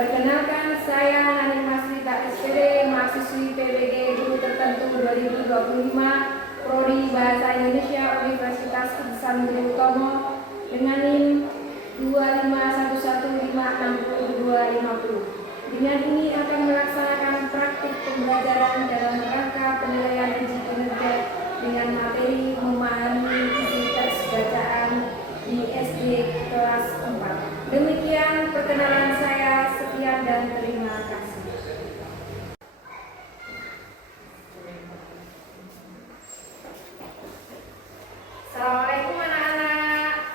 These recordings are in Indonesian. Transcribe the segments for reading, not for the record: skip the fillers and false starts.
Perkenalkan, saya Nani Masrita SPD, mahasiswi PBG Guru Tertentu 2025, Prodi Bahasa Indonesia Universitas Ihsan Budi Utomo dengan NIM 251156250. Dengan ini akan melaksanakan praktik pembelajaran dalam rangka penilaian uji kinerja dengan materi memahami isi teks bacaan di SD kelas 4. Demikian perkenalan saya, sekian dan terima kasih. Assalamualaikum anak-anak.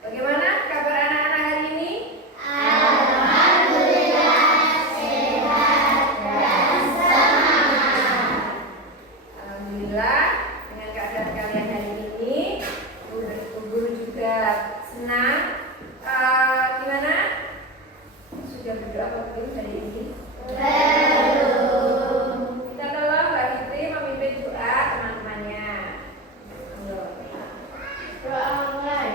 Bagaimana kabar anak-anak hari ini? Alhamdulillah, dengan keadaan kalian hari ini, guru juga senang. Gimana? Sudah berdoa belum hari ini? Kita tolong Mbak Fitri memimpin doa teman-temannya. Doa online.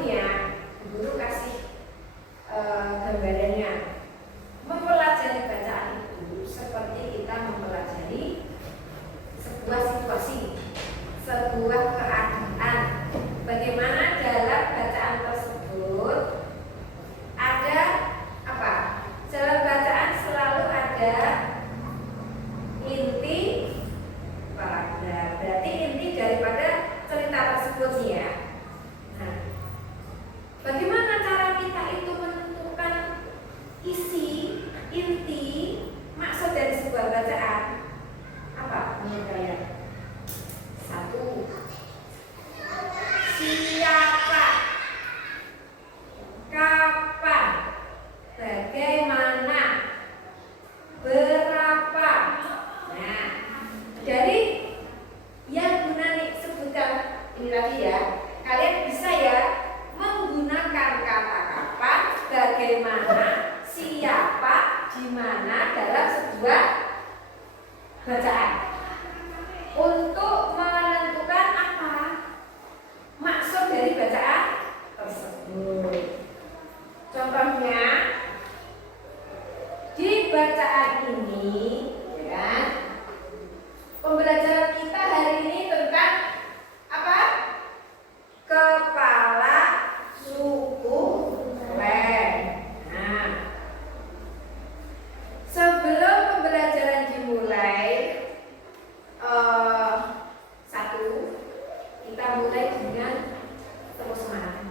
nih ya, guru kasih gambarannya. Mempelajari bacaan itu seperti kita mempelajari sebuah situasi, sebuah keadaan. Bagaimana dalam bacaan tersebut ada apa? Dalam bacaan selalu ada inti paragraf. Berarti inti daripada cerita tersebut ya. Nah, bagaimana cara kita itu menentukan isi, inti, maksud dari sebuah bacaan? Apa menurut kalian? Satu, siapa, kapan, bagaimana, berapa. Nah, dari yang guna nih sebutkan ini tadi ya, kalian bisa ya menggunakan kata kapan, bagaimana, siapa, di mana dalam sebuah bacaan untuk menentukan apa maksud dari bacaan tersebut. Contohnya di bacaan ini, ya kan? Pembelajaran kita hari ini tentang apa? Kepala suku len. Nah, sebelum pembelajaran dimulai, satu, kita mulai dengan tepuk semangat.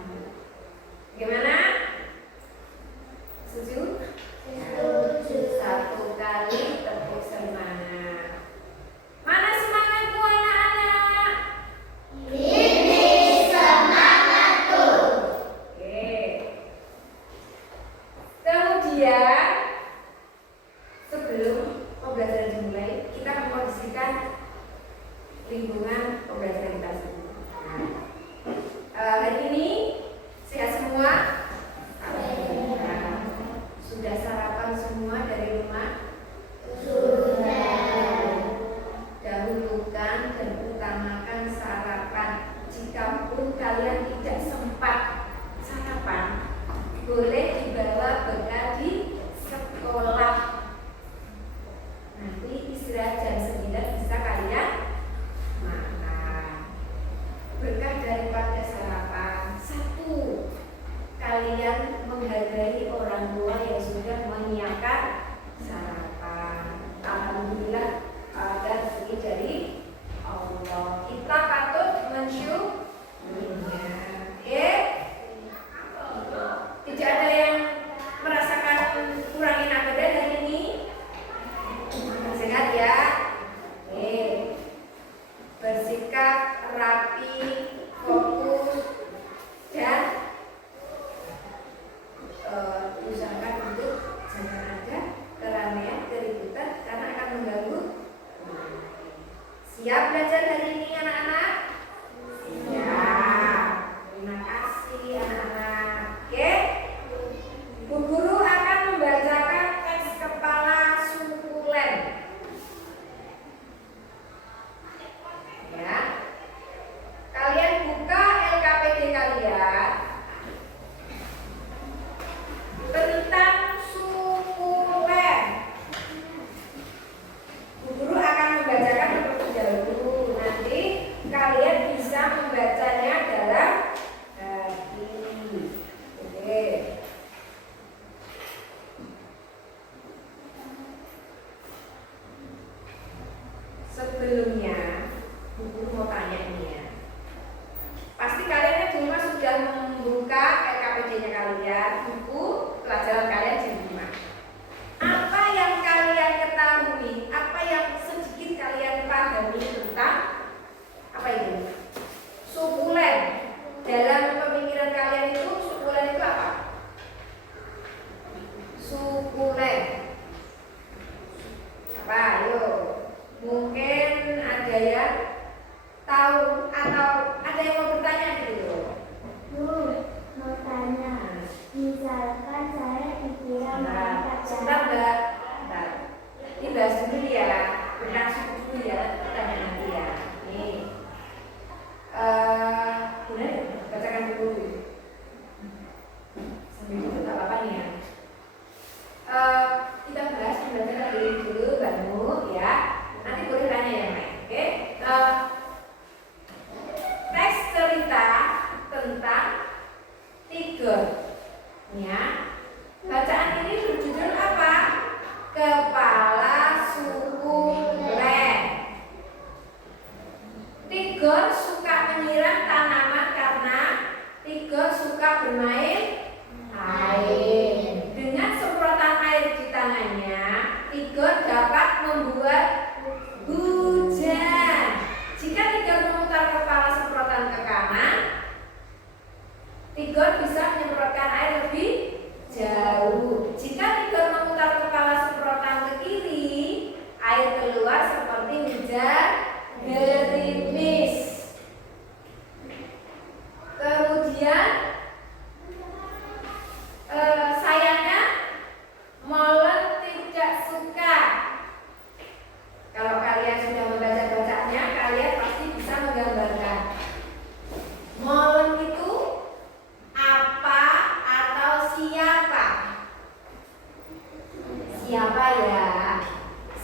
Bagaimana? Setuju? Setuju. Satu kali tepuk semangat. Mana semangatku anak-anak? Ini semangatku. Oke. Kemudian sebelum pembelajaran dimulai, kita akan mengkondisikan lingkungan pembelajaran kita semua. Hari ini sehat semua? Sudah sarapan semua dari rumah? Sudah. Dahulukan dan utamakan sarapan. Jikapun kalian tidak sempat sarapan, boleh dibawa bekal di sekolah. Nanti istirahat jam 9 bisa kalian makan. Berkah daripada sarapan, satu, kalian menghargai orang tua yang sudah menyiapkan sarapan. Alhamdulillah ada rezeki dari Allah. Kita patut mensyukurnya. Tidak ada yang merasakan kurangin abadan hari ini. Sehat ya. Bersikap rapi, fokus, dan usahakan untuk jangan ada keramaian, keributan karena akan mengganggu. Siap belajar hari ini anak-anak? Siap. Terima kasih anak-anak. Oke. Bu guru akan membacakan teks kepala suku len. Ya. Kalian buka LKPD kalian tentang suku len. Bu guru akan membacakan terlebih dahulu. Nanti kalian bisa membacanya dalam hati. Oke. Sebelumnya, Bu guru mau tanya ini ya. Pasti kalian di rumah sudah membuka LKPD-nya kalian, buku pelajaran kalian di rumah. Apa yang kalian ketahui, apa yang sedikit kalian pahami tentang apa itu? Suku len. Dalam pemikiran kalian itu suku len itu apa? Suku len. Apa? Ayo. Mungkin ada yang tahu atau ada yang mau bertanya gitu. Mau tanya, misalkan saya dikira Sebentar Mbak. Ini bahas dulu ya, tentang suku dulu ya, tanya nanti ya. Nih, boleh bacakan dulu. bermain air. Dengan semprotan air di tangannya, Tigor dapat membuat hujan. Jika Tigor memutar kepala semprotan ke kanan, Tigor bisa menyemprotkan air lebih jauh. Jika Tigor memutar kepala semprotan ke kiri, air keluar seperti hujan gerimis. Kemudian sayangnya molen tidak suka. Kalau kalian sudah membaca-bacanya, kalian pasti bisa menggambarkan. Molen itu apa atau siapa? Siapa ya?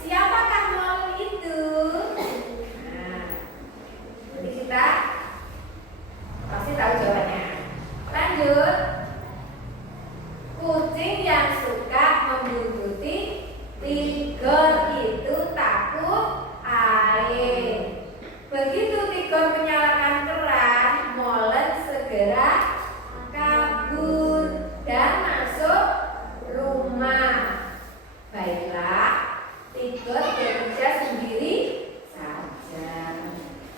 Siapakah molen itu? Nah, nanti kita pasti tahu jawabannya. Lanjut. Kucing yang suka membuntuti Tigor itu takut air. Begitu Tigor menyalakan keran, molen segera kabur dan masuk rumah. Baiklah, Tigor bekerja sendiri saja.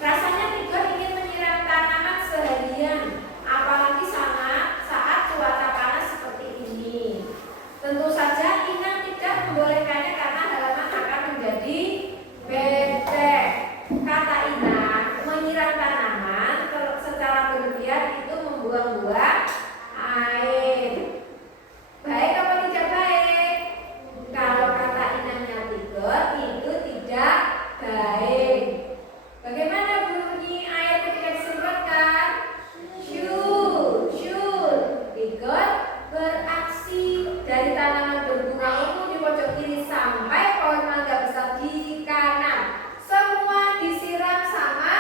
Rasanya Tigor ingin menyiram tanaman seharian, apalagi saat cuaca panas seperti ini. Tentu saja Inang tidak membolehkannya karena halaman akan menjadi becek. Kata Inang, menyiram tanaman secara berlebihan itu membuang-buang air. Baik apa tidak baik? Kalau kata Inangnya Tigor, itu tidak baik. Bagaimana bunyi air ketika disemprotkan? Syur, syur. Tigor beraksi dari tanaman berbunga ungu di pojok kiri sampai pohon mangga besar di kanan. Semua disiram sama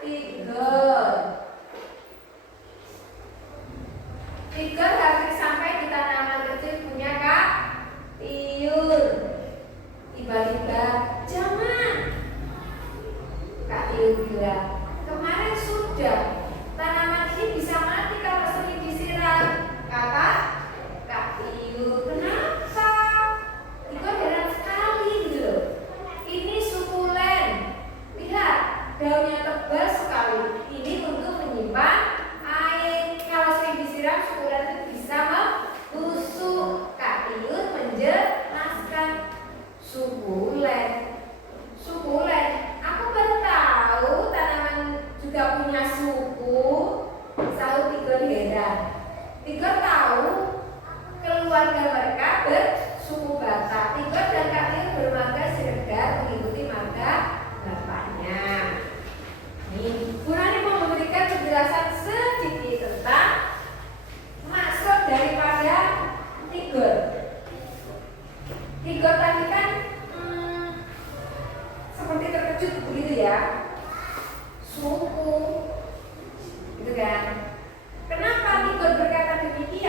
Tigor. Tigor hampir sampai di tanaman kecil punya Kak Tiur. Tiba-tiba, jangan. Kak Tiur bilang, kemarin sudah. Tanaman ini bisa mati kalau sering disiram. Kata Kak Tiur, kenapa? Tigor heran sekali gitu loh. Ini sukulen. Lihat, daunnya tebal sekali. Ini untuk menyimpan air. Kalau sering disiram, sukulen itu bisa membusuk. Kak Tiur menjelaskan, sukulen. Sukulen. Aku baru tahu tanaman juga punya suku. Sahut Tigor heran. Tigor tahu keluarga mereka bersuku Batak. Tigor dan Kak Tiur bermarga Siregar mengikuti marga bapaknya. Nih, Bu Rani mau memberikan penjelasan sedikit tentang maksud daripada Tigor. Tigor tadi kan seperti terkejut begitu ya. Suku, gitu kan? Kenapa Tigor berkata demikian?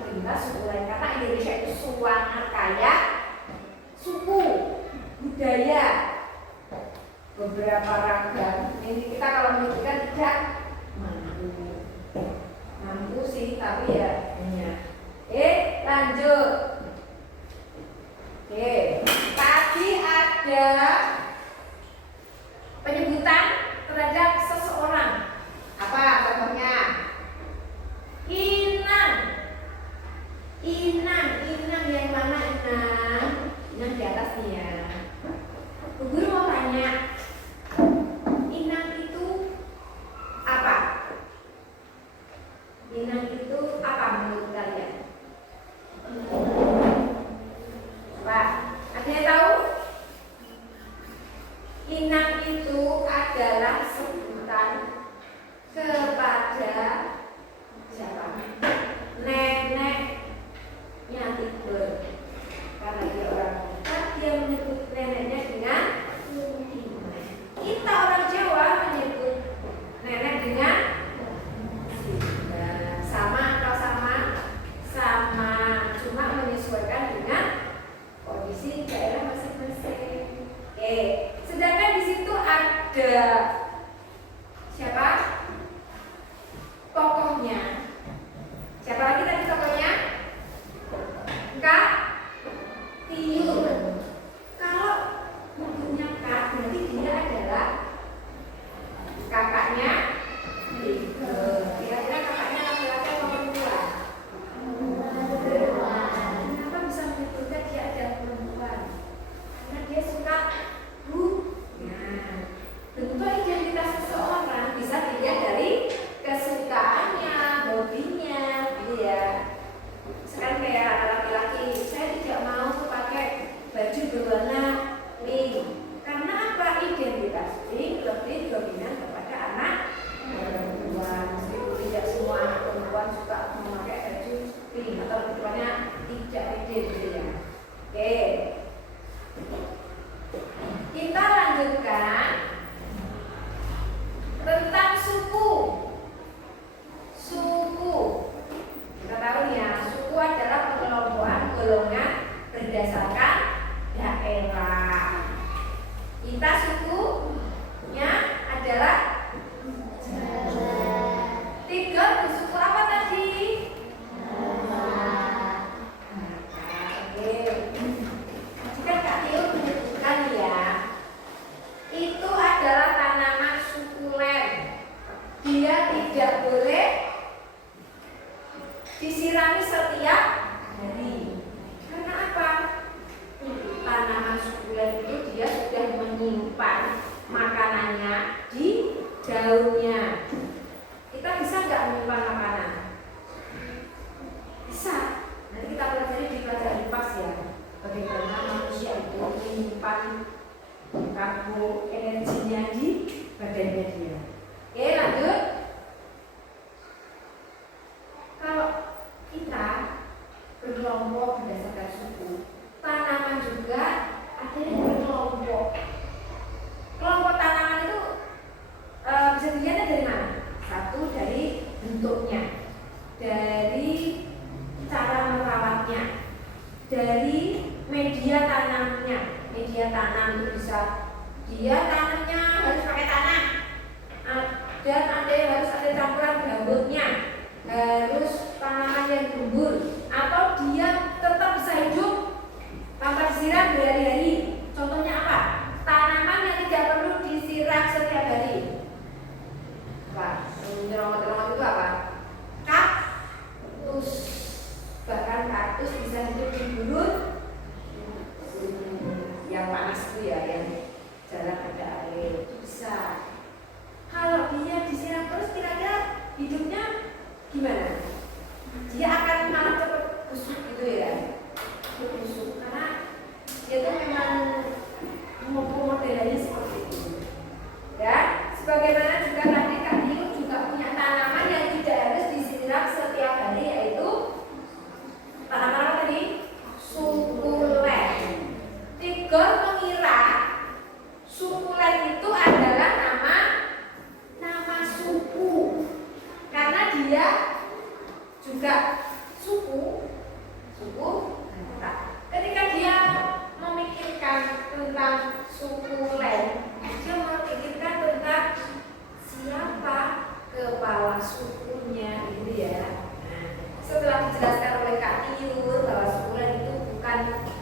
identitas suku lain. Karena Indonesia itu sangat kaya suku, budaya, beberapa ragam. Ini kita kalau menyebutkan tidak mampu sih, tapi ya banyak. Lanjut. Tadi ada penyebutan terhadap seseorang. Apa contohnya? Inang yang mana Inang? Inang di atas nih ya. Bu Guru mau tanya, Inang itu apa? Inang itu apa menurut kalian? Pak, ada yang tahu? Inang itu adalah sebutan kepada siapa? Neneknya Tiber. Karena dia orang Batak, dia menyebut neneknya dengan Inang. Kita orang Jawa menyebut nenek dengan Sinda. Sama atau sama? Sama, cuma menyesuaikan dengan kondisi daerah masing-masing. Sedangkan di situ ada siapa? Tokohnya. Siapa lagi tadi tokohnya? Kak Tiur. Kalau nyebutnya Kak, berarti dia adalah kakaknya Tiur. Kira-kira kakaknya laki-laki atau perempuan? Kenapa bisa menyebutkan dia ada perempuan? Karena dia suka bentuk identitas seseorang bisa dilihat dari kesukaannya, hobinya, gitu ya. Sekarang kayak laki-laki, saya tidak mau pakai baju berwarna pink. Karena apa? Identitas pink lebih dominan kepada anak perempuan. Meskipun tidak semua anak perempuan suka memakai baju pink atau lebih tepatnya tidak pede, gitu ya. Kita lanjutkan tentang suku. Kita tahu ya, suku adalah pengelompokan golongan berdasarkan daerah. Kita sukunya adalah Tiga bersuku apa tadi? Jika Kak Tio menyebutkan ya, itu adalah tanaman sukulen. Dia tidak boleh disirami setiap hari. Karena apa? Tanaman sukulen itu dia sudah menyimpan makanannya di daunnya. Kita bisa nggak menyimpan makanan? Bisa. Nanti kita pelajari di pelajaran pas ya. Bagaimana manusia itu menyimpan karbo energinya di badannya dia. Lanjut. Kalau kita berkelompok berdasarkan suku, tanaman juga ada yang berkelompok. Kelompok tanaman itu bisa dilihat dari mana? Satu, dari bentuknya, dari cara merawatnya, dari media tanamnya. Media tanam itu bisa dia tanamnya harus pakai tanah, dan ada yang harus ada campuran gambutnya, harus tanaman yang gembur, atau dia tetap bisa hidup tanpa disiram berhari-hari. Contohnya apa? Tanaman yang tidak perlu disiram setiap hari. Apa? Nyeromot-nyeromot itu apa? Kaktus. Bahkan kaktus bisa hidup di gurun yang panas itu ya, yang jarang ada air, itu bisa. Kalau dia disiram terus, kira-kira hidupnya gimana? Dia akan malah cepat busuk gitu ya, busuk karena dia tuh memang modelnya seperti itu. Ya, sebagaimana juga tadi Kak Dio juga punya tanaman yang tidak harus disiram setiap hari, yaitu tanaman apa tadi? suku, suku. Nah, ketika dia memikirkan tentang suku Len, dia memikirkan tentang siapa kepala sukunya, gitu ya. Nah, setelah dijelaskan oleh Kak Tiur bahwa suku Len itu bukan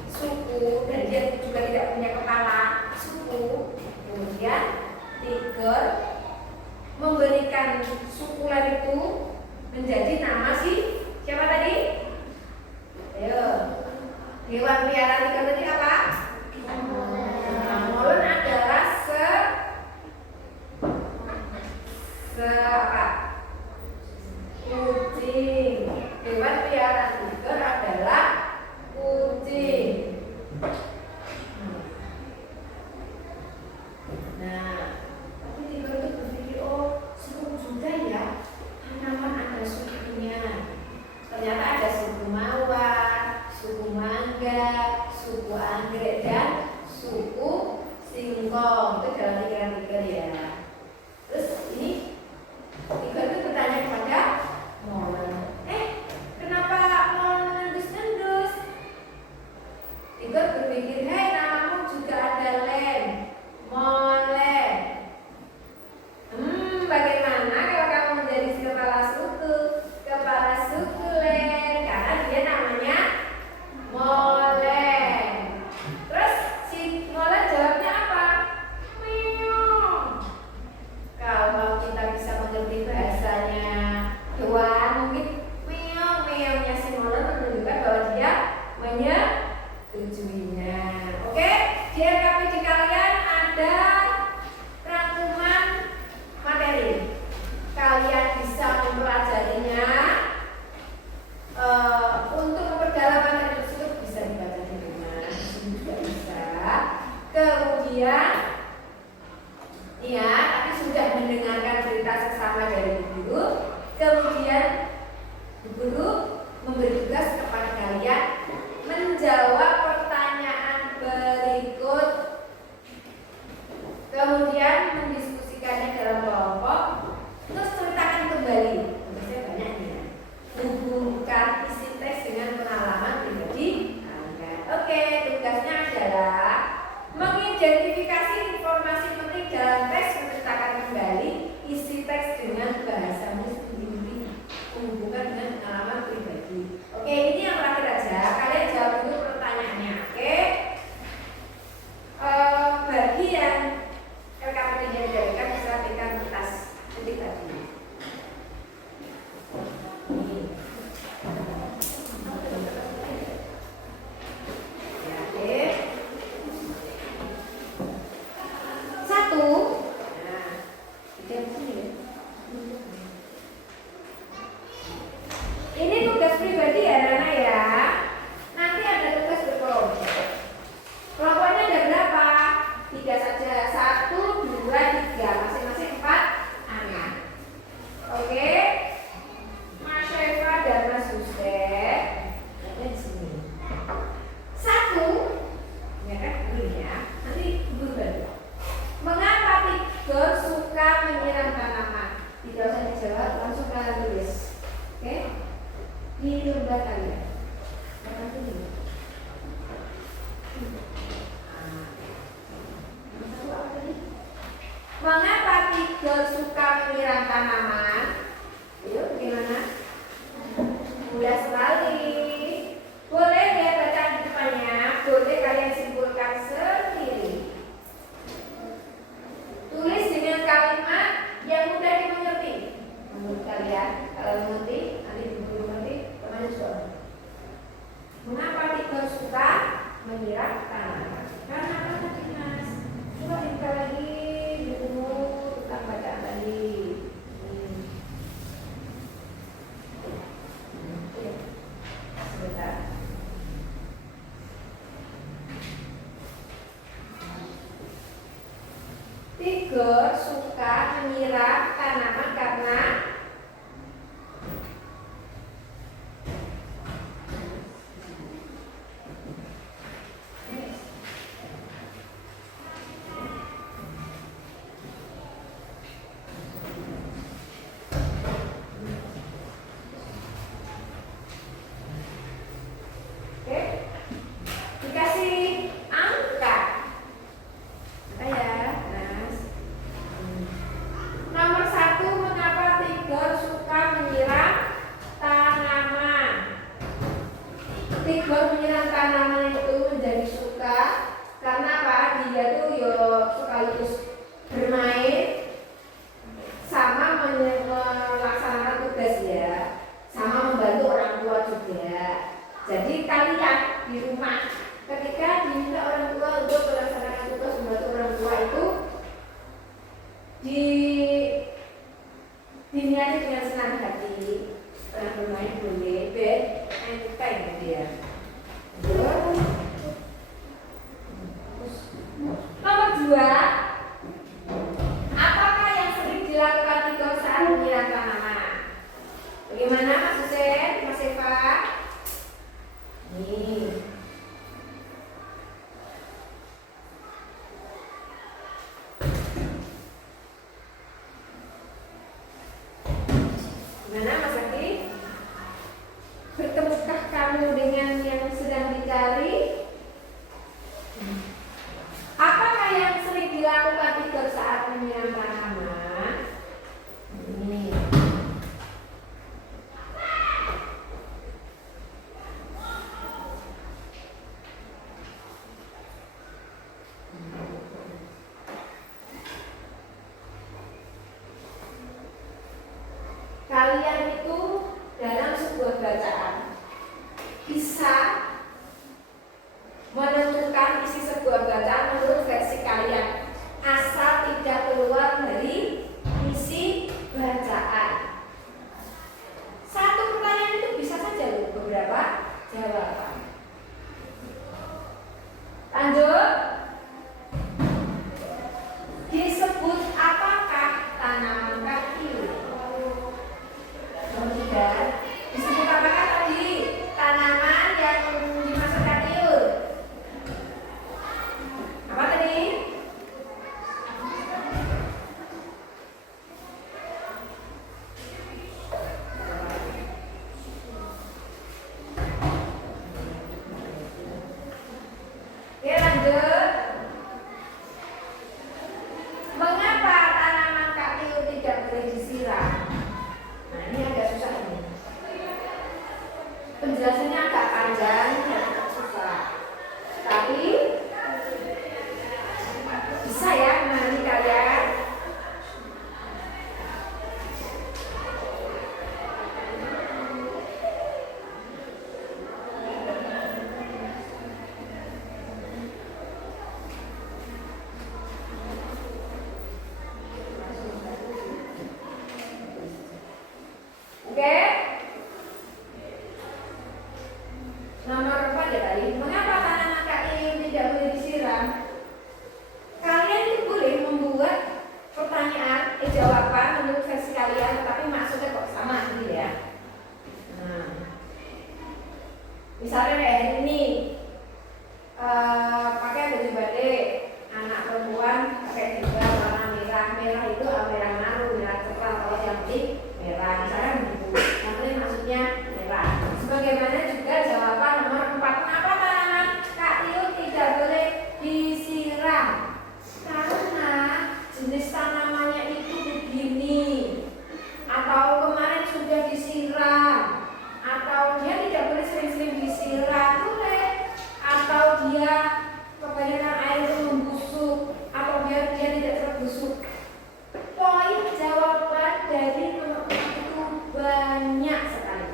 suku dan dia juga tidak punya kepala suku, kemudian Tiger memberikan suku Len itu menjadi nama siapa tadi? Ayo, hewan peliharaan Tiger tadi apa? Molen adalah apa? Kucing. Hewan peliharaan Tiger adalah kucing. Nah, tapi Tiger itu berpikir, oh seru juga ya, tanaman ada sukunya. Ternyata ada suku mawar, suku mangga, suku anggrek dan suku singkong. Itu dalam pikiran Tiger ya. Terus ini Tiger itu bertanya kepada Molen, kenapa Molen ngendus-ngendus? Tiger berpikir, hei, namamu juga ada Len, Molen. Bagaimana kalau kamu menjadi kepala suku Len? Karena dia namanya Molen. Terus si Molen jawabnya apa? Meong. Kalau kita bisa mengerti bahasanya hewan, mungkin meong-meongnya si Molen menunjukkan bahwa dia menyetujuinya. Oke, di RKPD kalian ada rangkuman materi. Kalian bisa mempelajarinya. Untuk memperdalam materi tersebut bisa dibaca di rumah, ini juga bisa. Kemudian ya, tapi sudah mendengarkan cerita sesama dari guru. Kemudian guru memberi tugas kepada kalian menjawab pertanyaan berikut. Kemudian mendiskusikannya dalam kelompok. Terus ceritakan kembali. Tugasnya banyak ya. Hubungkan isi teks dengan pengalaman pribadi kalian. Oke, tugasnya adalah mengidentifikasi informasi penting dalam teks, menceritakan kembali isi teks dengan bahasamu sendiri, menghubungkan dengan pengalaman pribadi. Oke, ini yang terakhir aja. Kalian jawab dulu pertanyaannya. Oke. Bagi yang LKPD-nya diberikan, silakan kertas ketik tadi. Satu. Nah, ini tugas pribadi ya Nana ya. Nanti ada tugas berkelompok. Kelompoknya ada berapa? 3 saja. 1, 2, 3. Masing-masing 4 anak. Oke. Mas Eva dan Mas Yusef ada di sini. 1. Ya kan dulu ya. Nanti dulu balik. Mengapa Tiger suka menyiram tanaman? Tidak usah dijawab, langsung kalian tulis. Oke? Ini lembar kalian. Kalian tulis. Mengapa Tiger suka menyiram tanaman? Yuk, gimana? Mudah sekali. Boleh ya baca di depannya. Boleh kalian simpulkan sendiri. Tulis dengan kalimat yang mudah dimengerti. Menurut kalian, kalau mengerti, nanti guru mengerti, temannya juga. Mengapa Tiger suka menyiram tanaman? Karena apa tadi Mas? Coba dibuka lagi di umur tentang bacaan tadi. Sebentar. Tiger suka menyiram tanaman karena Tigor menyerang tanaman itu menjadi suka karena apa? Dia tuh yo sekaligus bermain sama melaksanakan tugas ya, sama membantu orang tua juga. Jadi kalian di rumah ketika diminta orang tua untuk melaksanakan tugas membantu orang tua itu diniati dengan senang hati. Setelah bermain boleh enteng gitu ya. Nomor 2, apakah yang sering dilakukan Tigor saat menyiram tanaman? Bagaimana Mas Hussein, Mas Eva? Nih. Gimana Mas Aki? Bertemukah kamu dengan yang sedang dicari? Apakah yang sering dilakukan Tigor saat menyiram tanaman? Ini. Kalian itu dalam sebuah bacaan bisa menentukan isi sebuah bacaan menurut versi kalian asal tidak keluar dari isi bacaan. Satu pertanyaan itu bisa saja loh beberapa jawaban. Lanjut. Disebut apakah tanaman kaki? Kemudian disebut apakah tadi tanaman yang dimasukkan tiur? Apa tadi? Oke, lanjut. Mengapa tanaman kak tiur tidak boleh disiram? Nah, ini agak susah ini. Penjelasannya agak panjang dan agak susah. Tapi bisa ya memahami kalian. Oke. Nomor 4 ya tadi. Mengapa tanaman kak tiur tidak boleh disiram? Kalian itu boleh membuat pertanyaan, jawaban menurut versi kalian, tetapi maksudnya kok sama gitu ya. Nah, misalnya kayak hari ini pakai baju batik, anak perempuan pakai hijab warna merah. Merah itu merah maru, merah coklat, kalau yang putih merah. Misalnya begitu. Nanti maksudnya merah. Sebagaimana juga jawaban nomor 4. Kenapa tanaman kak tiur tidak boleh disiram? Karena jenis tanamannya itu begini, atau kemarin sudah disiram, atau dia tidak boleh sering-sering disiram, boleh, atau dia kebanyakan air itu membusuk, atau dia tidak terbusuk. Poin jawaban dari nomor 4 itu banyak sekali,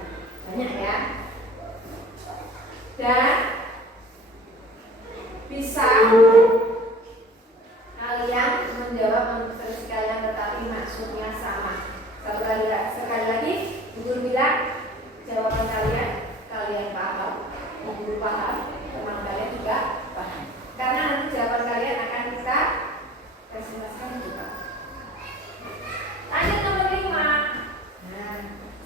banyak ya, dan bisa kalian menjawab menurut versi kalian tetapi maksudnya sama. Sekali lagi, guru bilang jawaban kalian paham, guru paham, teman kalian juga paham. Karena nanti jawaban kalian akan kita presentasikan juga. Lanjut nomor 5. Nah,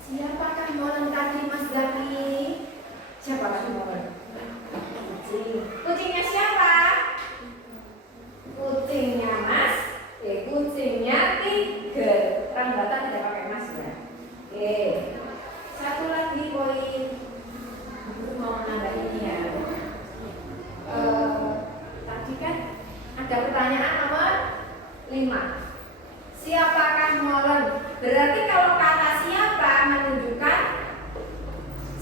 siapakah molen tadi Mas Zaki? Siapa molen? Kucing. Kucingnya siapa? Kucingnya Mas, kucingnya Tigor. Rambatan tidak pakai Mas ya. Oke. Satu lagi poin. Aku mau menambah ini ya. Tadi kan ada pertanyaan nomor 5. Siapakah molen? Berarti kalau kata siapa menunjukkan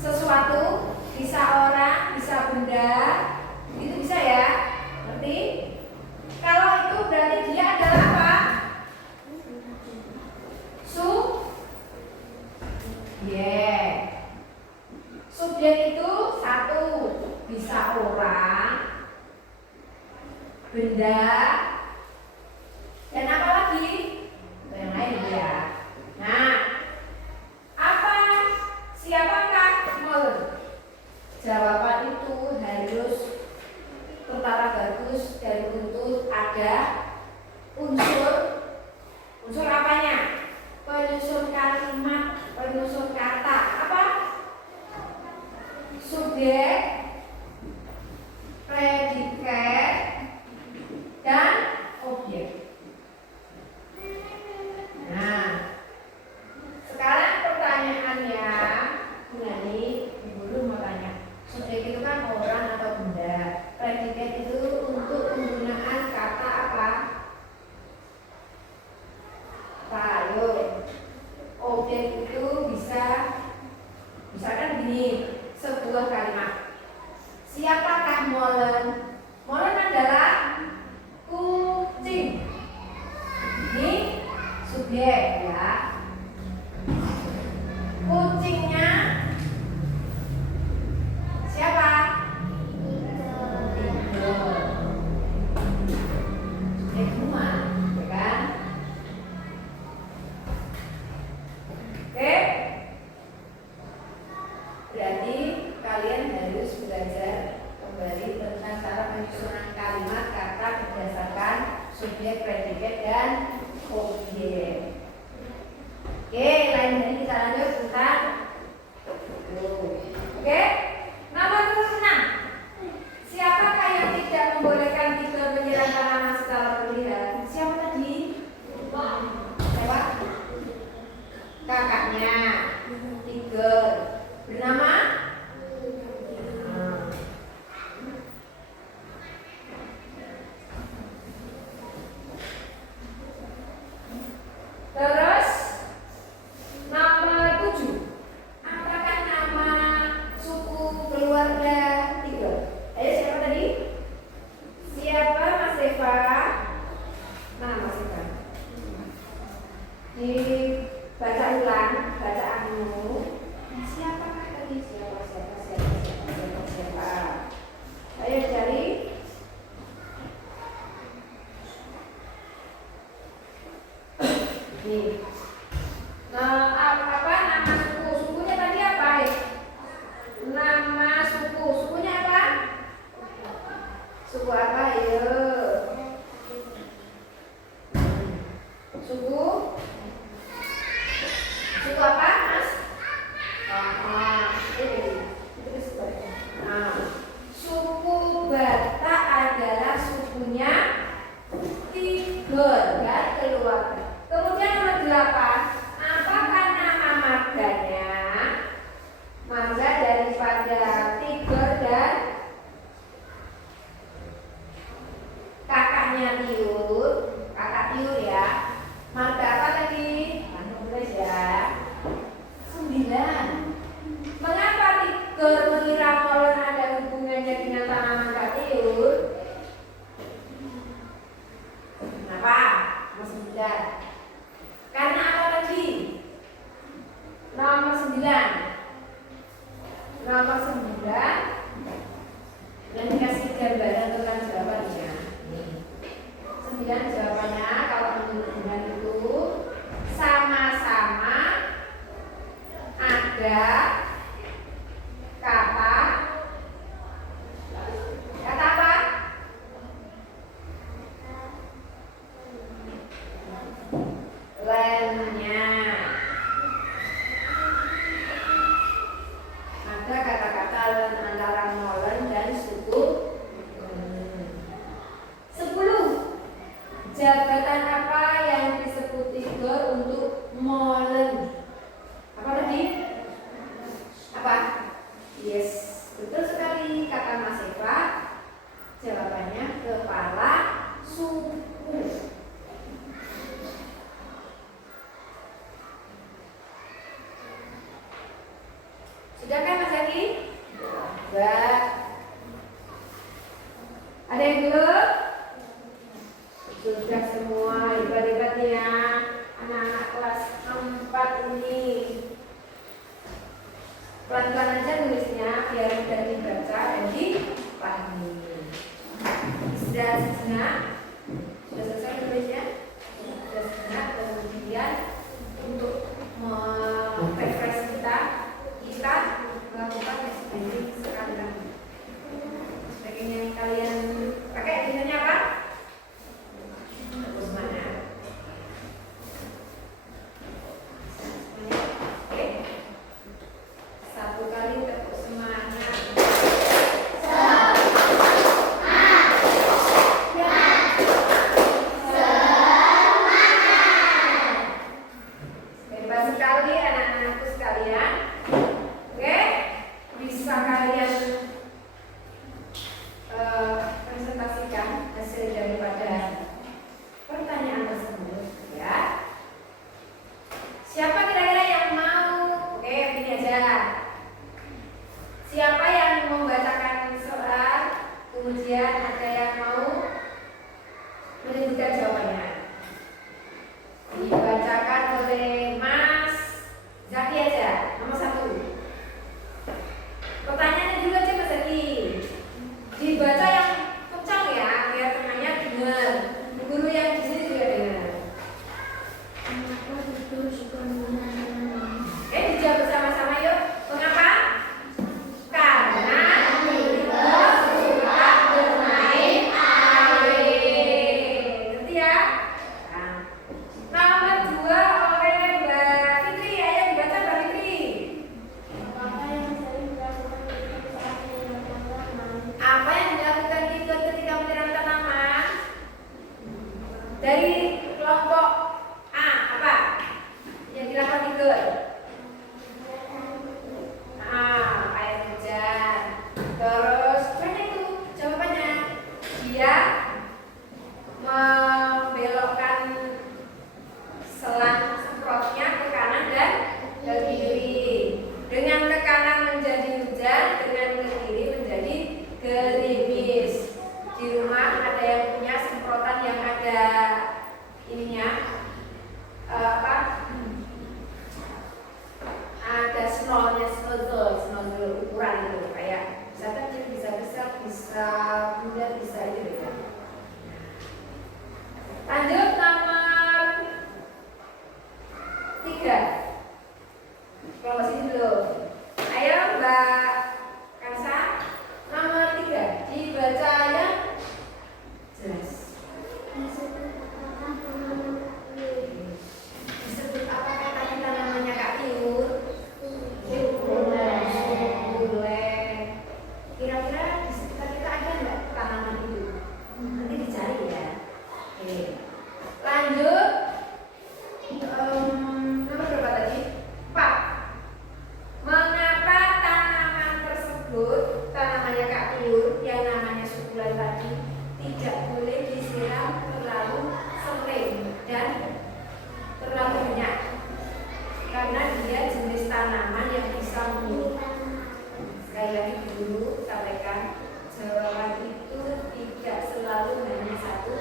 sesuatu, bisa orang, benda, itu bisa ya. Ngerti? Kalau itu berarti dia adalah apa? Subjek itu satu, bisa orang, benda, dan apa lagi? Yang lain ya. Nah, siapakah Molen? Jawaban itu harus tertara bagus dan untuk ada unsur apanya? Penyusun kalimat, penyusun kata. Apa? Subjek, predikat, dan objek. Nah, sekarang pertanyaannya, ini Ibu mau tanya, subjek itu kan orang atau benda, predikat itu untuk penggunaan kata apa? Ayo, objek itu misalkan gini, sebuah kalimat. Siapakah Molen? Molen adalah kucing. Ini subjek ya. Kucingnya siapa? Subjek semua, ya kan? Oke. Berarti kalian harus belajar kembali tentang cara penyusunan kalimat kata berdasarkan subjek, predikat, dan objek. Oke, lain hari kita lanjut tentang oke. Nomor 6. Siapakah yang tidak membolehkan kita menyerahkan nama secara terlihat? Siapa tadi? Siapa? Kakaknya. Tiger. Bernama? Terus nomor 7. Apakah nama suku keluarga Tiger? Ayo siapa tadi? Siapa Mas Eva? Mana Mas Eva? Dibaca ulang bacaanmu. Siapakah tadi? Siapa? Ayo cari. Nih. Nah, apa nama suku? Sukunya tadi apa? Nama sukunya apa? Suku apa? Ayo. Suku apa, Mas? Suku Batak adalah sukunya Tiger, kan, keluarga. Kemudian nomor 8, apakah nama marganya? Marga daripada Tiger dan kakaknya Tiur, kakak Tiur ya. Marga apa tadi? Tulis ya. 9. Mengapa Tiger mengira Molen ada hubungannya dengan tanaman Kak Tiur? Kenapa? Nomor 9. Karena apa tadi? Nomor 9. Nomor 9. Dan dikasih gambaran tentang jawabannya. 9 jawabannya kalau menurut dengan itu sama-sama ada kata apa? Lainnya. Ada kata-kata antara Molen dan suku. 10. Jadi sekali lagi. Sebagainya kalian pakai tulisannya apa? Tepuk semangat. Oke. Satu kali tepuk semangat. Hebat sekali anak-anakku sekalian. Oke, bisa kalian presentasikan hasil daripada pertanyaan tersebut, ya. Siapa kira-kira yang mau? Oke, begini aja. Siapa yang membacakan soal, kemudian ada yang mau menyebutkan jawabannya? Dibacakan oleh Mas Zaki aja, nomor 1. Pertanyaannya juga aja Mas Zaki. Dibaca yang kencang ya, biar temannya dengar. Guru yang di sini juga dengar. Mengapa tidur suka bermain-main? Dijawab bersama-sama yuk. Mengapa? Karena tikus suka bermain air. Ngerti ya? Nah, nomor 2 oleh Mbak Fitri. Ayo dibaca Mbak Fitri. Apa yang sering dilakukan tikus saat menyiram tanaman? Apa yang dilakukan tikus ketika menyiram tanaman? Dari kelompok A, apa yang dilakukan tikus? Air hujan. Terus banyak itu jawabannya. Dia membelokkan selang semprotnya ke kanan dan ke kiri. Dengan ke kanan menjadi hujan, dengan ke kiri menjadi gerimis. Di rumah ada yang punya semprotan yang ada ininya, ada nozzle ukuran itu, kayak bisa kecil, bisa besar, bisa bulat, bisa itu ya. Lanjut nomor 3. Kelompok sini dulu. Ayo Mbak Kansa, nomor 3 dibaca yang jelas. Disebut apakah tanaman? Disebut apa kata namanya Kak Tiur? Bule. Kira-kira di sekitar kita ada nggak tanaman itu? Nanti dicari ya. Oke. Lanjut. Nomor berapa tadi? 4. Mengapa tanaman tersebut, tanamannya Kak Tiur yang namanya sukulan tadi, tidak boleh disiram terlalu sering dan terlalu banyak? Karena dia jenis tanaman yang bisa menurut. Sekali lagi dulu sampaikan, jawaban itu tidak selalu hanya satu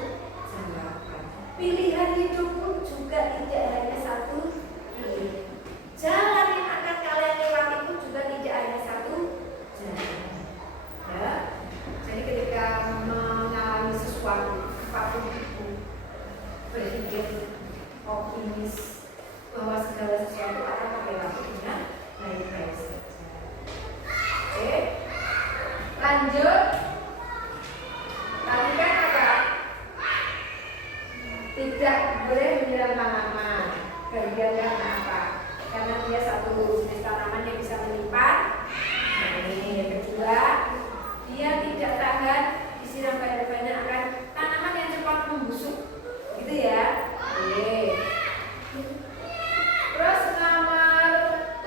jawaban. Pilihan hidup pun juga tidak hanya satu pilihan. Jalan yang akan kalian lewati pun juga tidak hanya satu jalan. Ya. Jadi ketika mengalami sesuatu, apapun itu, berpikir optimis bahwa segala sesuatu akan berlaku dengan baik-baik saja. Oke, lanjut. Tadi kan apa? Tidak boleh menyiram tanaman. Kemudian karena apa? Karena dia satu jenis tanaman yang bisa menyimpan. Nah, ini yang kedua, dia tidak tahan disiram banyak-banyak akan tanaman yang cepat membusuk, gitu ya. Oke. Terus nomor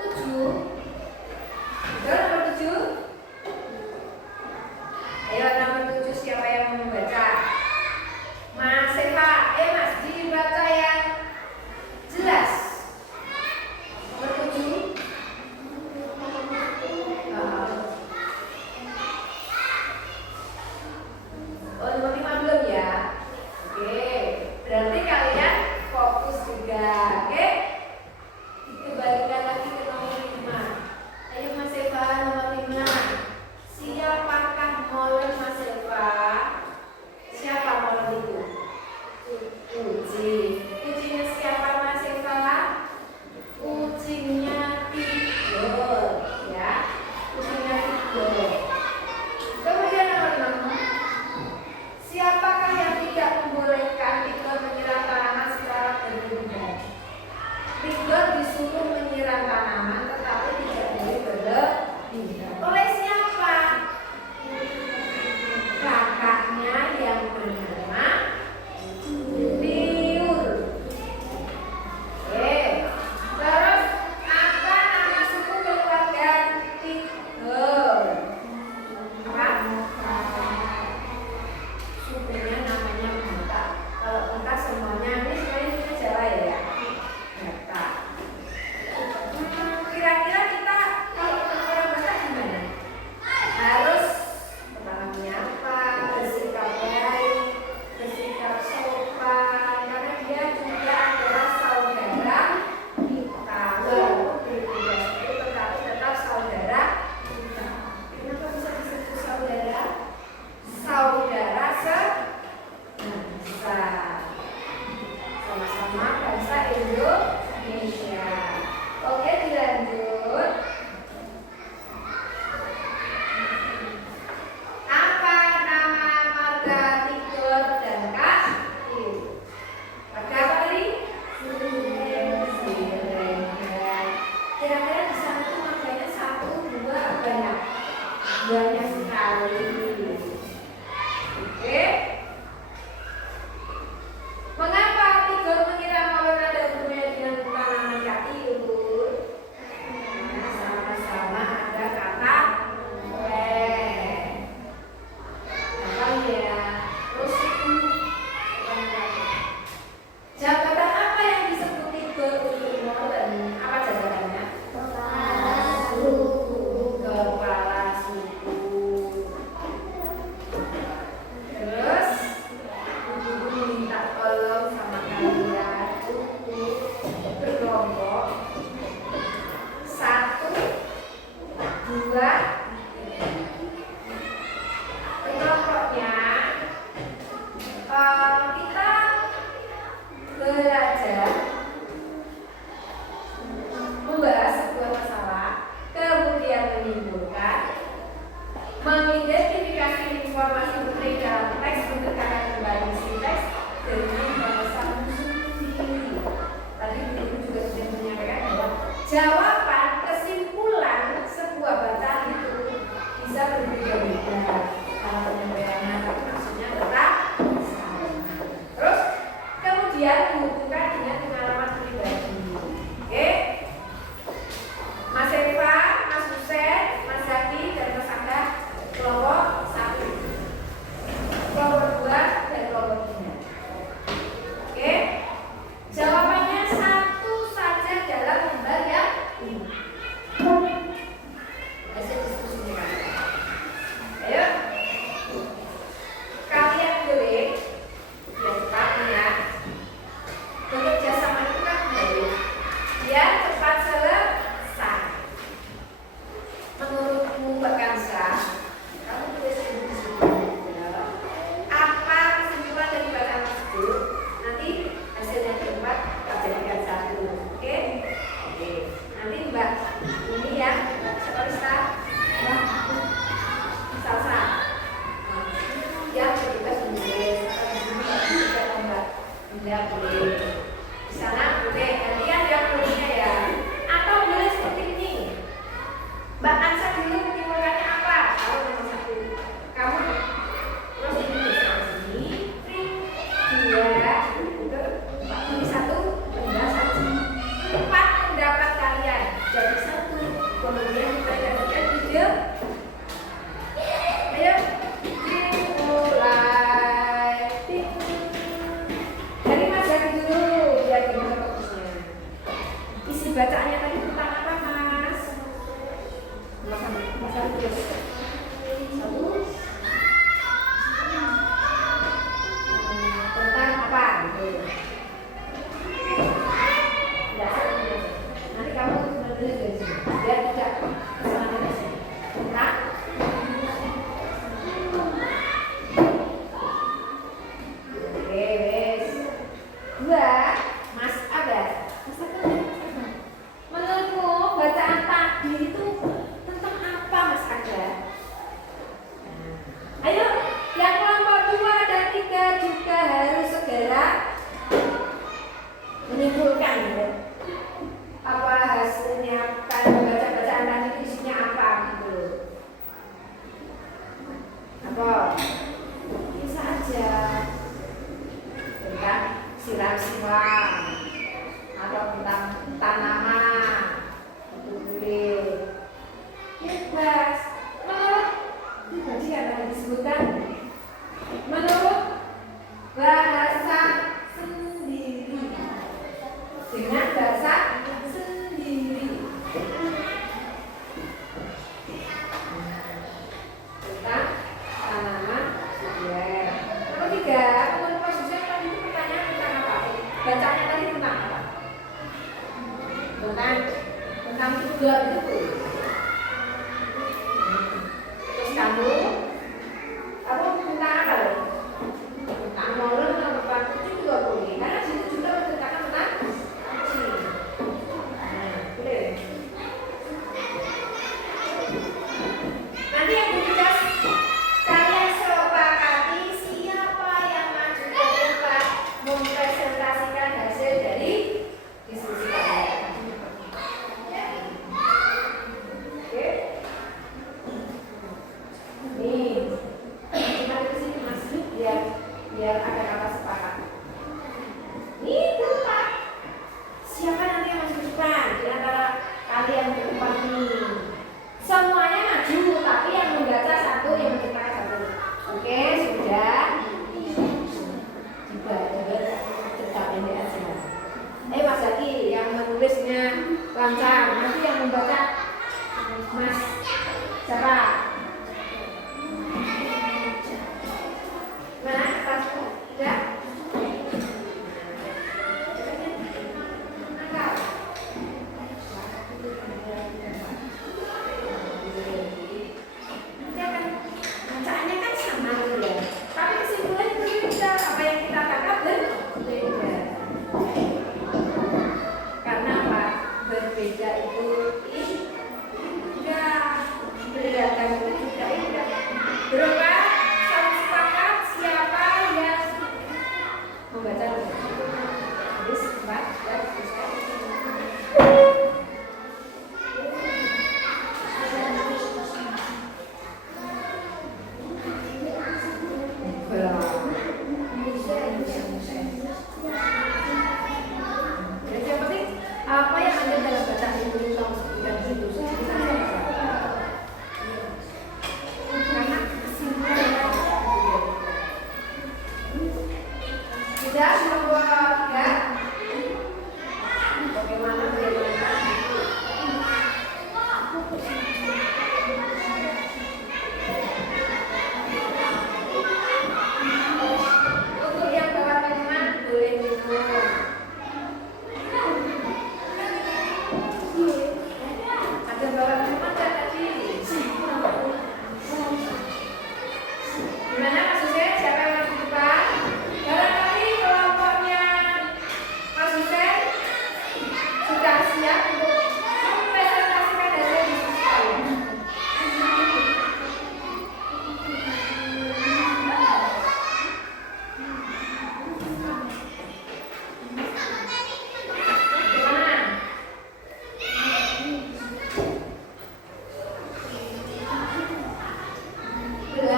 7. Betul nomor 7? Ayo nomor 7 siapa yang mau membaca? Mas Eva, Mas dibaca yang jelas. Nomor 7. Oh, nomor 5 belum ya? Oke. Berarti kalau banyak sekali. Oke. Mengapa Tigor mengira mawar ada hubungannya dengan tanaman katiur? Nah, sama-sama ada kata le. Apa ya? Terus jabatan apa yang disebut Tigor untuk Morten? Apa jabatannya? Kepala suku. Terus ibu minta tolong sama kalian untuk berkelompok 1, 2, kelompoknya kita belajar membahas sebuah masalah, kemudian menyimpulkan, mengidentifikasi informasi penting dalam teks, menekankan kembali isi teks dengan bahasa sendiri. Tadi Ibu juga sudah menyampaikan bahwa jawaban kesimpulan sebuah bacaan itu bisa berbeda-beda. Kalau penyampaiannya tapi maksudnya tetap sama. Terus kemudian dihubungkan dengan pengalaman pribadi. Oke? Mas Eva, Mas Husen, Mas Zaki, dan Mas Angga kelompok 1, kelompok 2, dan kelompok 3. Oke? Jawabannya satu saja dalam lembar yang ini. Hasil diskusinya kan? Ayo, kalian boleh ya cepat ya. Bekerja sama itu kan boleh. Biar cepat selesai. Menurutmu Mbak Kansa, kamu tulis di sini apa kesimpulan dari bacaan tersebut? Nanti hasilnya keempat tak jadikan 1. Oke? Oke. Nanti Mbak ini ya, Sekolista, Mbak Salsa. Yang bertugas menulis atau juga Mbak Bunda boleh. Di sana boleh. Gantian yang nulisnya ya. Atau boleh seperti ini. Mbak Ansa dulu menyimpulkannya apa? Kalau nomor 1 kamu terus ini bisa sini ring 2 itu 4 ini 1 rendah saja 4 pendapat kalian jadi 1 kemudian kita jadikan video. Ayo dimulai dari Mas Zaki dulu biar gimana fokusnya. Isi bacaannya tadi tentang apa Mas? Mas Zaki terus 1 tentang apa gitu. Nanti kamu menulis dari sini biar tidak kesalahan dari sini. Tentang oke, wes 2 Mas Abad. Mas Abad, menurutmu bacaan tadi itu tentang apa Mas Abad? Ayo, yang kelompok 2 dan 3 juga harus segera menyimpulkan ya. Apa hasilnya kan membaca bacaan tadi itu isinya apa gitu. Apa? Bisa aja tentang siram-siram atau tentang tanaman itu boleh. Bebas. Menurut tadi kan disebutkan menurut bahasa sendiri dengan bahasa sendiri tentang tanaman ya. Nomor 3 menurut Mas Yusuf tadi itu pertanyaan tentang apa? Bacanya tadi tentang apa? Tentang juga itu. Terus kamu apa tentang apa loh? Tentang moral tentang kucing juga boleh. Karena di situ juga menceritakan tentang kucing. Nah, boleh. Nanti yang berbicara kalian sepakati siapa yang maju ke depan mempresentasikan hasil dari diskusi kalian. Oke?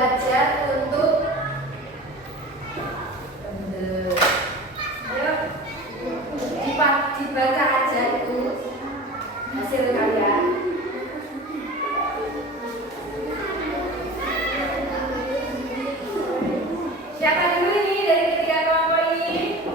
belajar untuk ayo dibaca aja itu hasil kalian. Siapa dulu ini dari ketiga kelompok ini?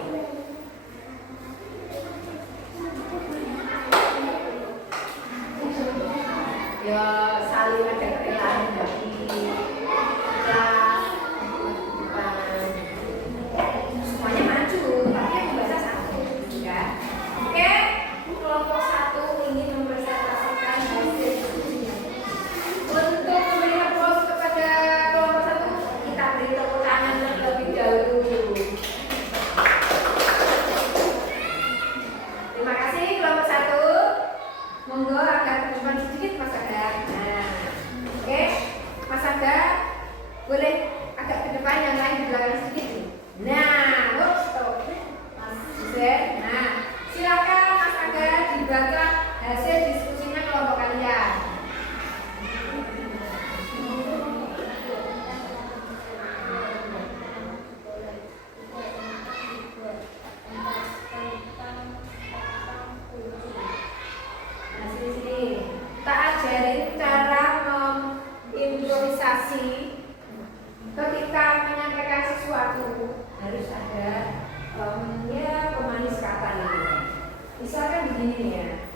Ya saling ada kerelaan bagi kita semuanya maju, tapi yang dibaca satu, ya. Oke, kelompok satu ingin mempresentasikan hasil diskusinya. Untuk memberi aplaus kepada kelompok satu, kita beri tepuk tangan terlebih dahulu. Terima kasih kelompok satu. Monggo agak ke depan sedikit Mas Aga. Nah, oke, Mas Aga boleh agak ke depan, yang lain di belakang sedikit nih. Nah, stop. Mas Yusen. Nah, silakan Mas Aga dibaca hasil diskusinya kelompok kalian. Tak ajarin cara mengimprovisasi ketika menyampaikan sesuatu, harus ada ya pemanis kata ini. Misalkan begini ya,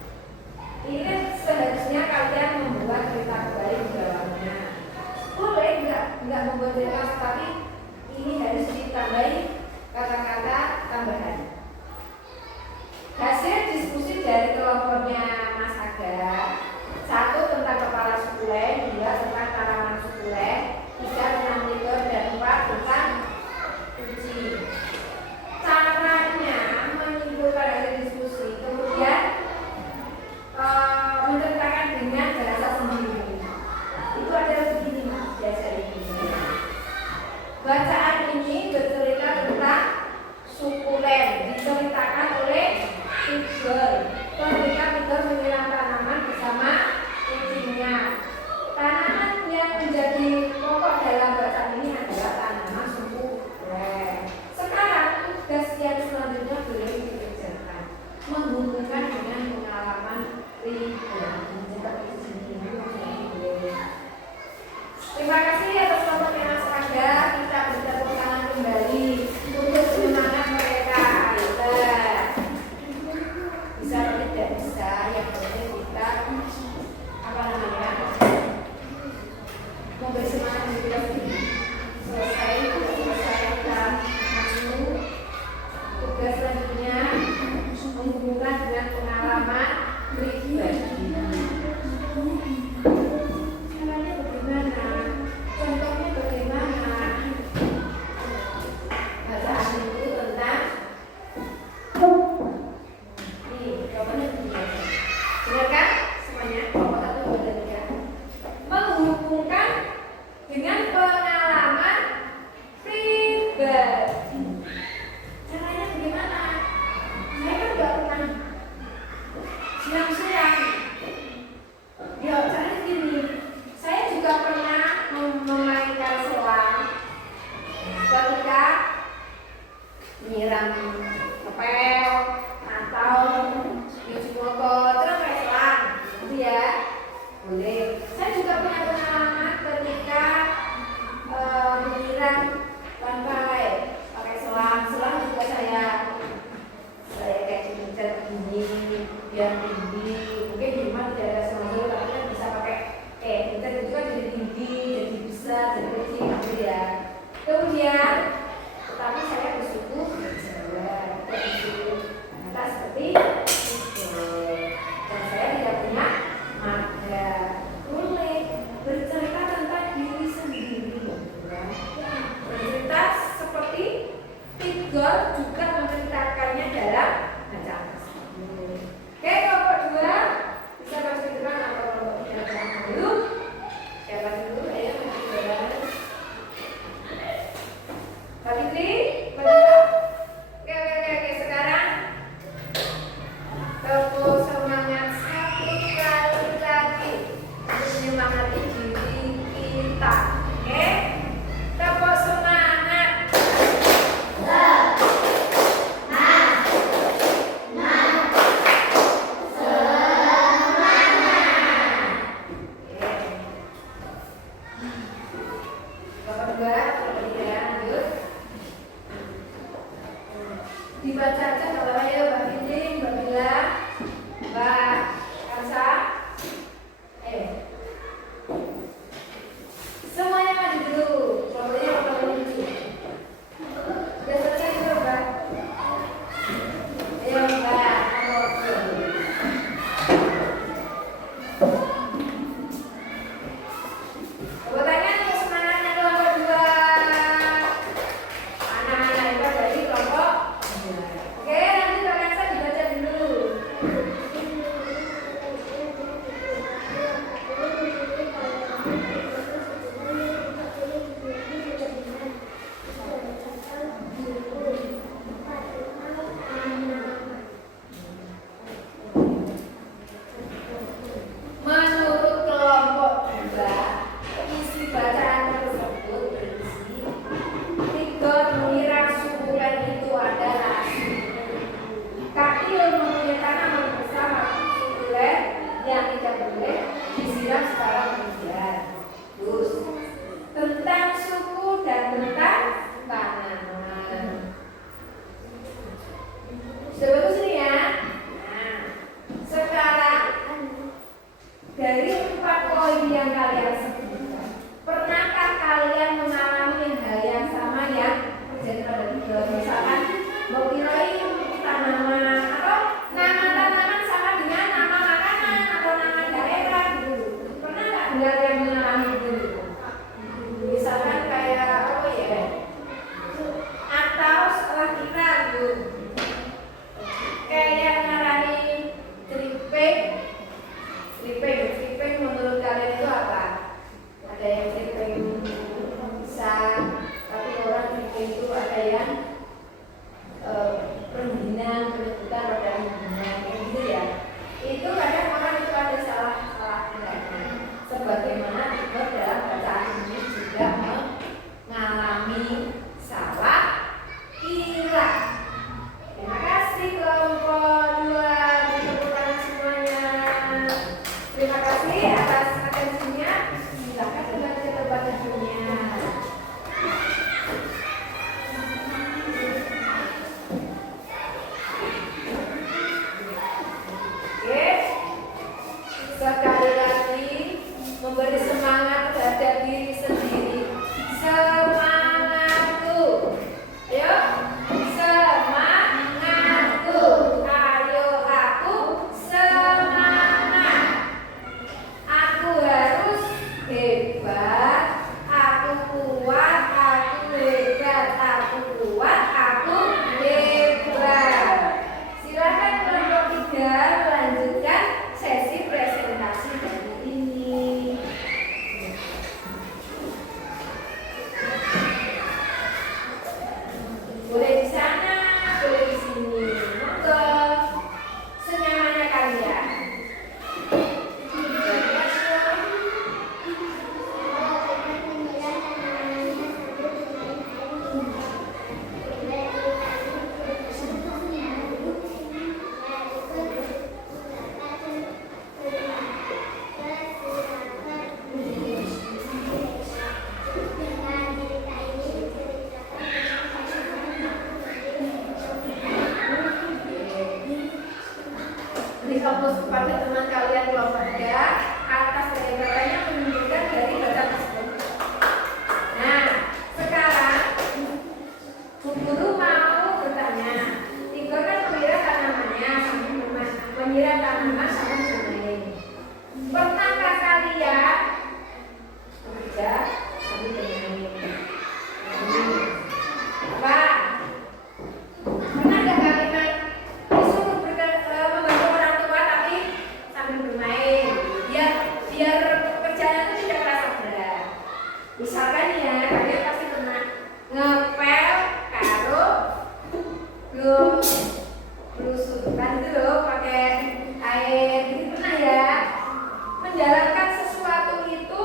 ini kan seharusnya kalian membuat cerita kembali di dalamnya. Boleh nggak membuat cerita, tapi ini harus ditambahi kata-kata tambahan. Hasil diskusi dari kelompoknya Mas Aga, 1 tentang kepala sukulen, 2 tentang tanaman sukulen, 3 tentang liver, dan 4 tentang uji. Caranya menyimpulkan hasil diskusi, kemudian menceritakan dengan bahasa sendiri. Itu adalah begini Mas, biasa ini. Bacaan ini bercerita tentang sukulen, diceritakan oleh Tiger. Ketika Tiger menyiram tanaman bersama kucingnya. Tanaman yang menjadi pokok dalam bacaan ini adalah tanaman sukulen. Sekarang tugas yang selanjutnya boleh dikerjakan, menghubungkan dengan pengalaman Tiger. Terima kasih atas kelompoknya Mas Aga. Kita bertepuk tangan kembali untuk semangat mereka. Bisa atau tidak bisa, yang penting kita memberi semangat diri kita sendiri. Selesai kita masuk tugas selanjutnya, menghubungkan dengan pengalaman pribadi. Caranya bagaimana? Contohnya bagaimana? Bacaan itu tentang benar kan semuanya? Kelompok 1, 2, dan 3 menghubungkan dengan Coba, ya, lanjut. Dibaca aja kalau ya, Mbak Fitri, Mbak Bila, Mbak Kansa. Semuanya maju dulu. Kelompoknya kelompok lucu. Sudah selesai belum, Mbak? Ayo, Mbak. Coba tanya nih semangatnya kelompok 2. Anak-anak itu dari kelompok 2. Oke, nanti Mbak Kansa dibaca dulu. Menurut kelompok 2, isi bacaan tersebut berisi Tigor mengira suku pen itu adalah asli. Kaki mempunyai tanaman bersama suku pen yang tidak boleh disiram secara berlebihan. Terus tentang suku dan tentang tanaman. Sudah bagus ini ya. Nah, sekarang dari 4 poin yang kalian sebutkan, pernahkah kalian mengalami hal yang sama yang terjadi pada Tigor? Misalkan mau kirain tanaman atau nama tanaman sama dengan nama makanan atau nama daerah gitu. Pernah nggak kalian mengalami itu? Misalkan kayak apa ya? Atau setelah kita gitu, kayak ngarani Tripeng menurut kalian itu apa? Ada yang tripeng bisa, tapi orang tripeng itu ada yang penyebutan pada penyebutan gitu ya. Itu kadang orang itu ada salah tidaknya. Sebagaimana Tigor dalam bacaan ini juga mengalami salah kira. Terima kasih kelompok 2, ditepuk tangan semuanya. Terima kasih atas atensinya. Silakan membaca tempat tidurnya. Oke. Sekali lagi memberi semangat terhadap diri sendiri. Semangatku. Ayo. Semangatku. Ayo aku semangat. Aku harus hebat. Aku kuat. Aku hebat. Aku kuat. Aku hebat. Silakan kelompok 3 melanjutkan sesi presentasi dari ini. Boleh di sana, boleh di sini. Monggo. Senyamannya kalian. Beri fokus kepada teman kalian kelompok 3 atas daya menunjukkan dari bacaan tersebut. Nah, sekarang Bu Guru mau bertanya. Tigor kan mengira tanamannya sambil bermain. Pernahkah kalian bekerja sambil bermain? Apa? Pernah nggak kalian disuruh membantu orang tua tapi sambil bermain? Biar pekerjaan itu tidak terasa berat. Misalkan ya, kalian pasti pernah ngepel karo belum belusukan itu loh pakai air gitu, pernah ya? Menjalankan sesuatu itu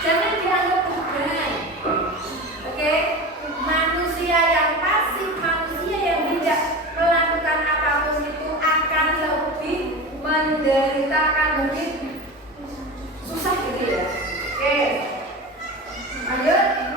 jangan dianggap beban. Oke? Manusia yang pasif, manusia yang tidak melakukan apapun itu akan lebih menderita, akan lebih susah gitu ya. Oke. Lanjut.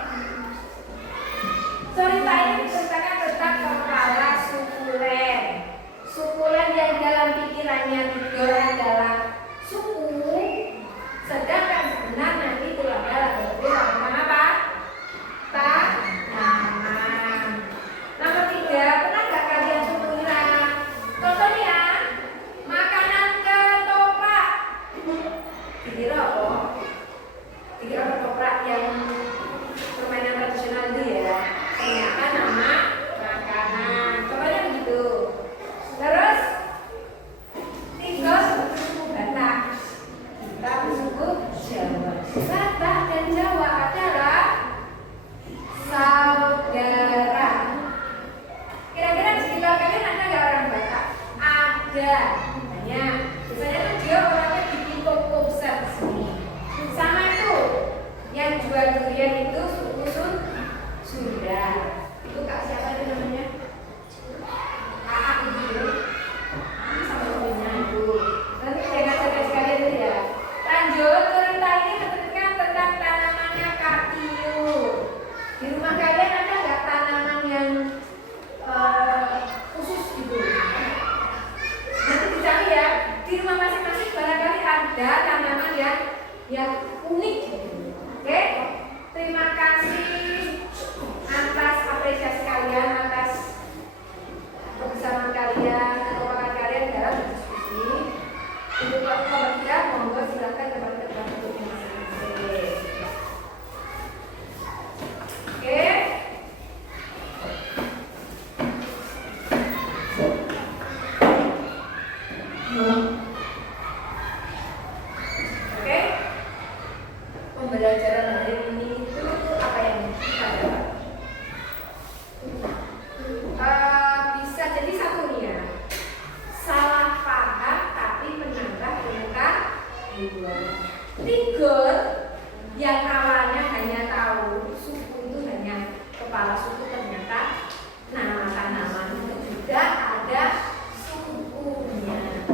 kepala suku ternyata nama tanaman itu juga ada sukunya.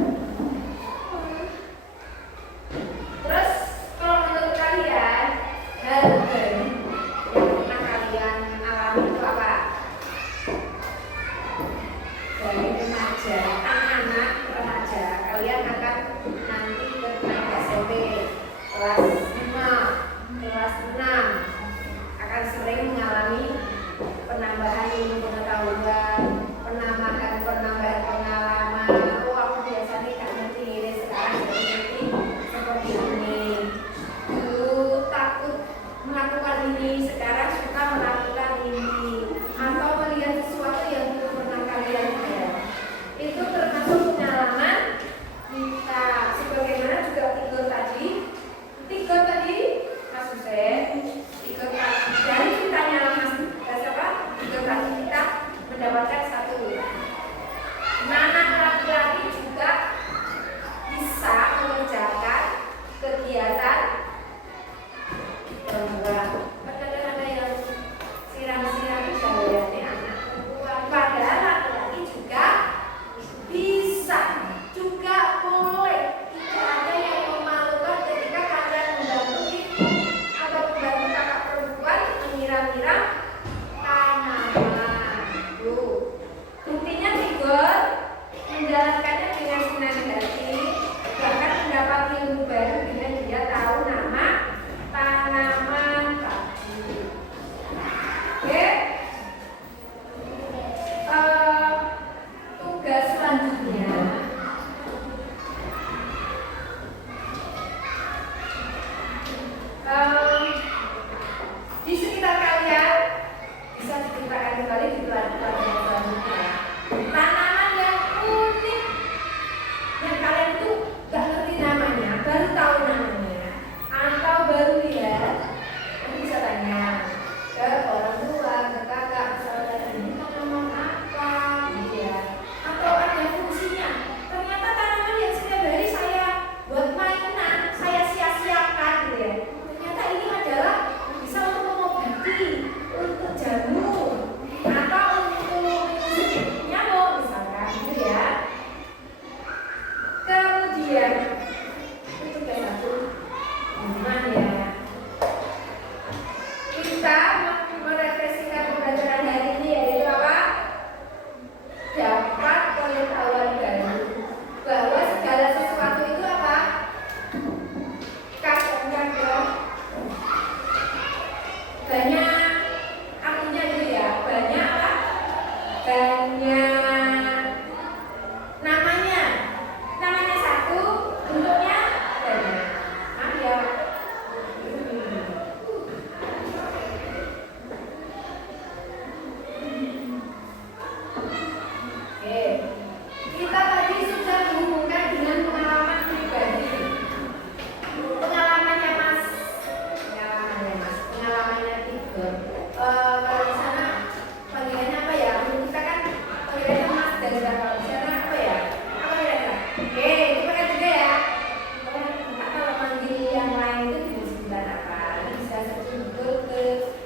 Terus kalau menurut kalian hal baru yang pernah kalian alami itu apa? Dari remaja, anak-anak remaja, kalian akan nanti naik SMP kelas 5, kelas 6 akan sering mengalami penambahan ilmu pengetahuan, penambahan pengalaman. Oh, aku biasanya nggak ngerti ini, sekarang jadi ngerti seperti ini. Dulu takut melakukan ini, sekarang suka melakukan ini. Atau melihat sesuatu yang belum pernah kalian lihat. Itu termasuk pengalaman kita. Sebagaimana juga tiga tadi, Mas Hussein, tiga tadi dari ceritanya Mas siapa? Tiga tadi kita mendapatkan satu. Anak laki-laki juga bisa mengerjakan kegiatan perempuan. Padahal ada yang siram-siram bisa melihatnya anak perempuan. Padahal laki-laki juga bisa, juga boleh. Tidak ada yang memalukan ketika kalian membantu ibu atau membantu kakak perempuan menyiram-nyiram tanaman. Buktinya Tigor menjalankannya dengan senang hati, bahkan mendapat ilmu baru dengan dia tahu nama tanaman tadi. Oke, tugas selanjutnya di sekitar kalian bisa diceritakan kembali di pelajaran selanjutnya. Tanaman yang unik yang kalian tuh gak ngerti namanya, baru tahu namanya, atau baru lihat, nanti bisa tanya ke orang tua, ke kakak, misalnya ini tanaman apa, gitu ya. Atau ada fungsinya. Ternyata tanaman yang setiap hari saya buat mainan, saya sia-siakan, gitu ya. Ternyata ini adalah bisa untuk mengobati, untuk jamu, atau untuk nyamuk misalkan, gitu ya. Kemudian itu kayak satu hubungan ya. Kita merefleksikan pembelajaran hari ini yaitu apa? Dapat pengetahuan baru bahwa segala sesuatu itu apa? Kadang-kadang banyak artinya gitu ya, banyak apa? Banyak namanya satu, bentuknya banyak. Maaf ya. Oke, kita tadi sudah menghubungkan dengan pengalaman pribadi. Pengalamannya Mas, pengalamannya Tigor. Kalau di sana panggilannya apa ya? Kita kan panggilannya Mas dan kalau di sana apa ya? Apa kira-kira? Oke, itu kan juga ya. Kalau manggil yang lain itu disebutkan apa? Bisa sebut ke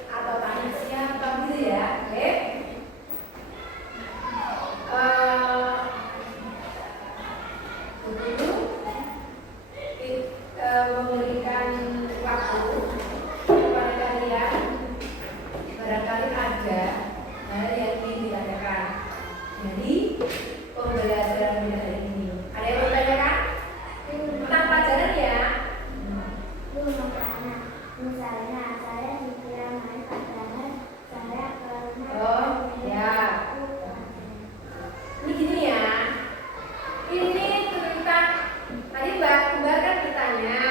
atau tanya siapa gitu ya? Oke. Dulu memberikan waktu kepada kalian, barangkali ada hal yang ingin ditanyakan dari pembelajaran hari ini. Ada yang mau ditanyakan? Tentang pelajaran ya? Misalnya saya dikira main pacaran, saya pernah Oh, ya. Ini gini ya. Ini tentang tadi Mbak kan bertanya,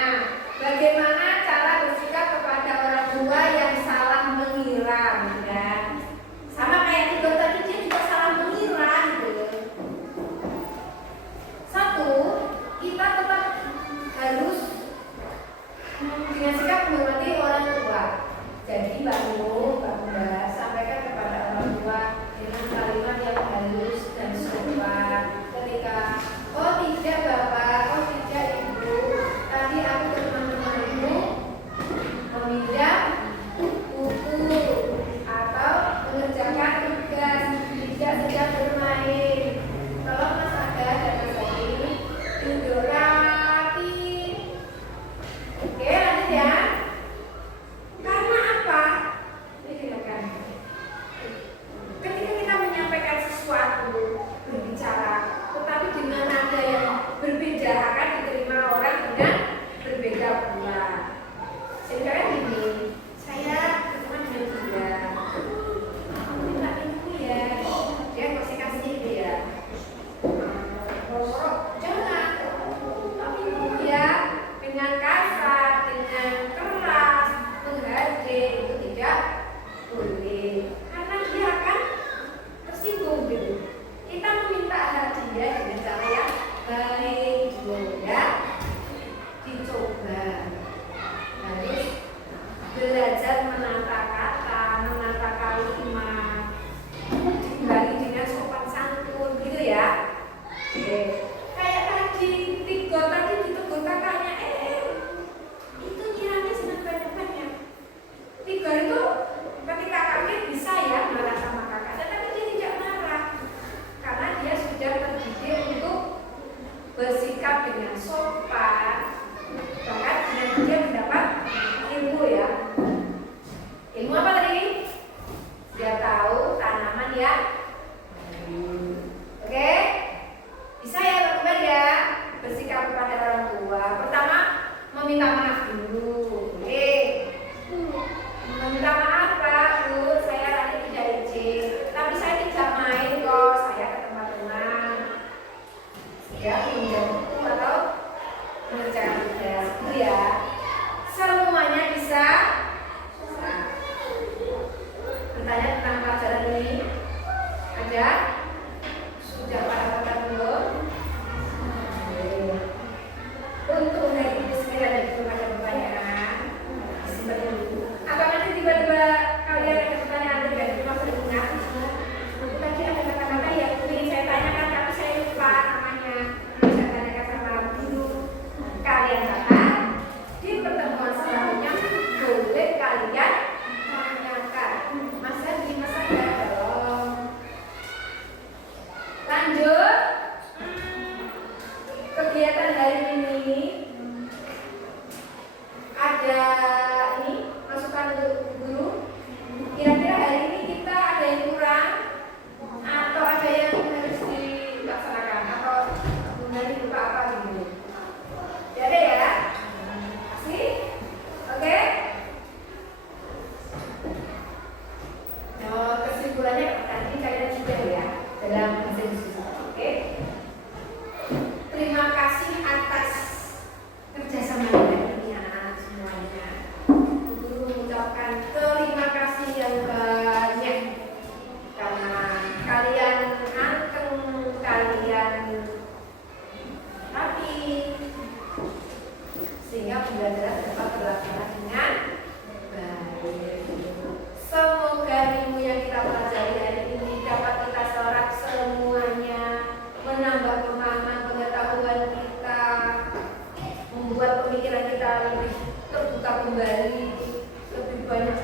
bagaimana cara bersikap kepada orang tua yang salah menyiram, ya? belajar menata kata, menata kalimat, diimbangi dengan sopan santun, gitu ya. Oke. Kayak tadi, tiga tadi ditegur kakaknya, itu nyiranya senang banyak-banyak. Tiga itu ketika kaget bisa ya marah sama kakak, tetapi dia tidak marah karena dia sudah terdidik untuk bersikap dengan sopan, bahkan dengan dia mendapat ilmu ya. Ilmu apa tadi? Dia tahu tanaman ya. Oke? Bisa ya teman-teman ya bersikap kepada orang tua. Pertama meminta maaf dulu. Oke? Meminta maaf Pak, Bu, saya tadi tidak izin, tapi saya tidak main kok, saya ke teman-teman. Ya, pinjam buku atau mengerjakan tugas itu ya. Semuanya bisa. Bertanya tentang pelajaran ini ada? Sudah pada belum? Untuk hari ini sekiranya belum ada pertanyaan, seperti itu. Apa nanti tiba-tiba kalian ada pertanyaan dari rumah pendengar? Tadi ada kata-kata yang ingin saya tanyakan tapi saya lupa namanya. Saya tanyakan sama guru. Kalian catat di pertemuan selanjutnya boleh kalian tanyakan. Mas Adi, Mas Adi, tolong. Lanjut. Kegiatan hari ini ada ini masukan untuk guru. Kira-kira hari ini kita ada yang kurang atau ada yang harus dilaksanakan atau dari lupa apa gitu. Ya ada ya? Masih? Oke? Nah, kesimpulannya nanti kalian sudah ya dalam hasil diskusi. Oke? Terima kasih atas kerjasama ini anak-anak semuanya. Guru mengucapkan terima kasih yang banyak karena kalian anteng, kalian rapi, sehingga pembelajaran dapat terlaksana dengan baik. Semoga ilmu yang kita pelajari hari ini dapat kita serap semuanya, menambah pemahaman pengetahuan kita, membuat pemikiran kita lebih terbuka kembali, lebih banyak